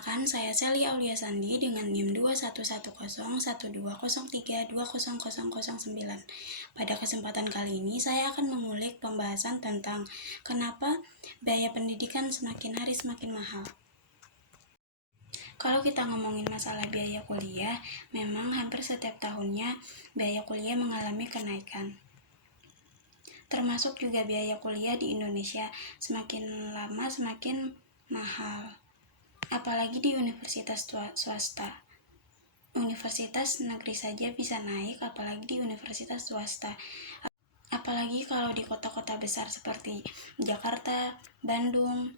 Perkenalkan, saya Sally Aulia Sandi dengan NIM 211011203200009. Pada kesempatan kali ini, saya akan mengulik pembahasan tentang kenapa biaya pendidikan semakin hari semakin mahal. Kalau kita ngomongin masalah biaya kuliah, memang hampir setiap tahunnya biaya kuliah mengalami kenaikan. Termasuk juga biaya kuliah di Indonesia semakin lama semakin mahal. Apalagi di universitas swasta. Universitas negeri saja bisa naik, apalagi di universitas swasta. Apalagi kalau di kota-kota besar seperti Jakarta, Bandung,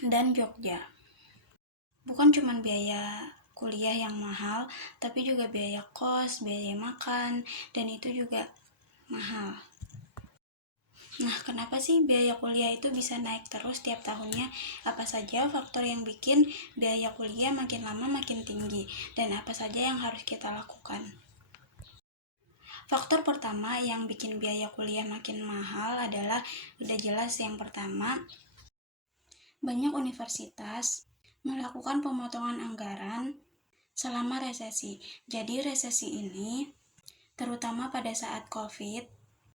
dan Jogja. Bukan cuma biaya kuliah yang mahal, tapi juga biaya kos, biaya makan, dan itu juga mahal. Nah, kenapa sih biaya kuliah itu bisa naik terus tiap tahunnya? Apa saja faktor yang bikin biaya kuliah makin lama makin tinggi? Dan apa saja yang harus kita lakukan? Faktor pertama yang bikin biaya kuliah makin mahal adalah udah jelas yang pertama, banyak universitas melakukan pemotongan anggaran selama resesi. Jadi resesi ini, terutama pada saat COVID,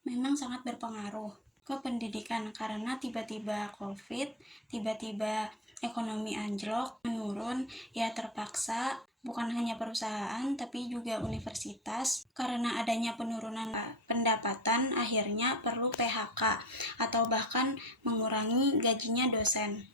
memang sangat berpengaruh ke pendidikan karena tiba-tiba COVID, tiba-tiba ekonomi anjlok, menurun, ya terpaksa bukan hanya perusahaan tapi juga universitas karena adanya penurunan pendapatan akhirnya perlu PHK atau bahkan mengurangi gajinya dosen.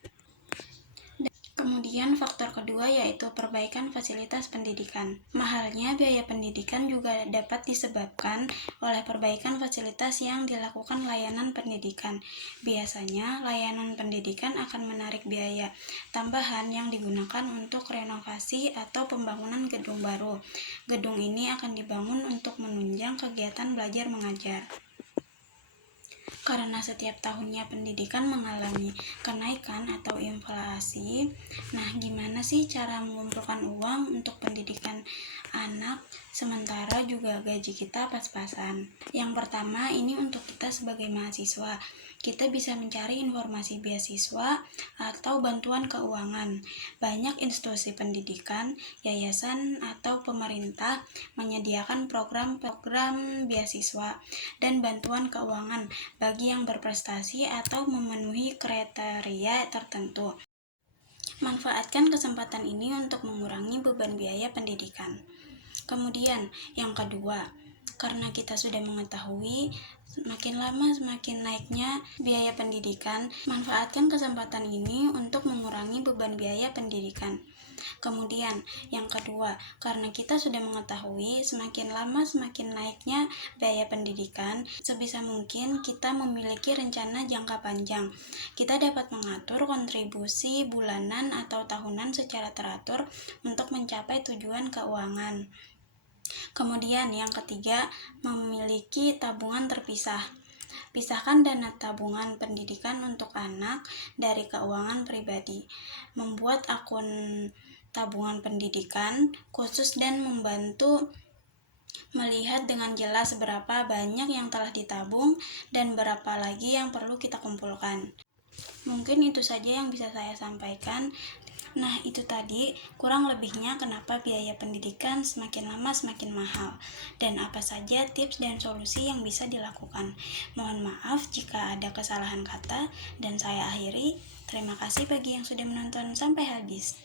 Kemudian faktor kedua yaitu perbaikan fasilitas pendidikan. Mahalnya biaya pendidikan juga dapat disebabkan oleh perbaikan fasilitas yang dilakukan layanan pendidikan. Biasanya layanan pendidikan akan menarik biaya tambahan yang digunakan untuk renovasi atau pembangunan gedung baru. Gedung ini akan dibangun untuk menunjang kegiatan belajar mengajar. Karena setiap tahunnya pendidikan mengalami kenaikan atau inflasi, nah gimana sih cara mengumpulkan uang untuk pendidikan anak sementara juga gaji kita pas-pasan? Yang pertama, ini untuk kita sebagai mahasiswa. Kita bisa mencari informasi beasiswa atau bantuan keuangan. Banyak institusi pendidikan, yayasan, atau pemerintah menyediakan program-program beasiswa dan bantuan keuangan bagi yang berprestasi atau memenuhi kriteria tertentu. Manfaatkan kesempatan ini untuk mengurangi beban biaya pendidikan. Kemudian, yang kedua, karena kita sudah mengetahui semakin lama semakin naiknya biaya pendidikan, manfaatkan kesempatan ini untuk mengurangi beban biaya pendidikan. Kemudian, yang kedua, karena kita sudah mengetahui semakin lama semakin naiknya biaya pendidikan, sebisa mungkin kita memiliki rencana jangka panjang. Kita dapat mengatur kontribusi bulanan atau tahunan secara teratur untuk mencapai tujuan keuangan. Kemudian yang ketiga, memiliki tabungan terpisah. Pisahkan dana tabungan pendidikan untuk anak dari keuangan pribadi. Membuat akun tabungan pendidikan khusus dan membantu melihat dengan jelas berapa banyak yang telah ditabung dan berapa lagi yang perlu kita kumpulkan. Mungkin itu saja yang bisa saya sampaikan. Nah, itu tadi kurang lebihnya kenapa biaya pendidikan semakin lama semakin mahal dan apa saja tips dan solusi yang bisa dilakukan. Mohon maaf jika ada kesalahan kata dan saya akhiri. Terima kasih bagi yang sudah menonton sampai habis.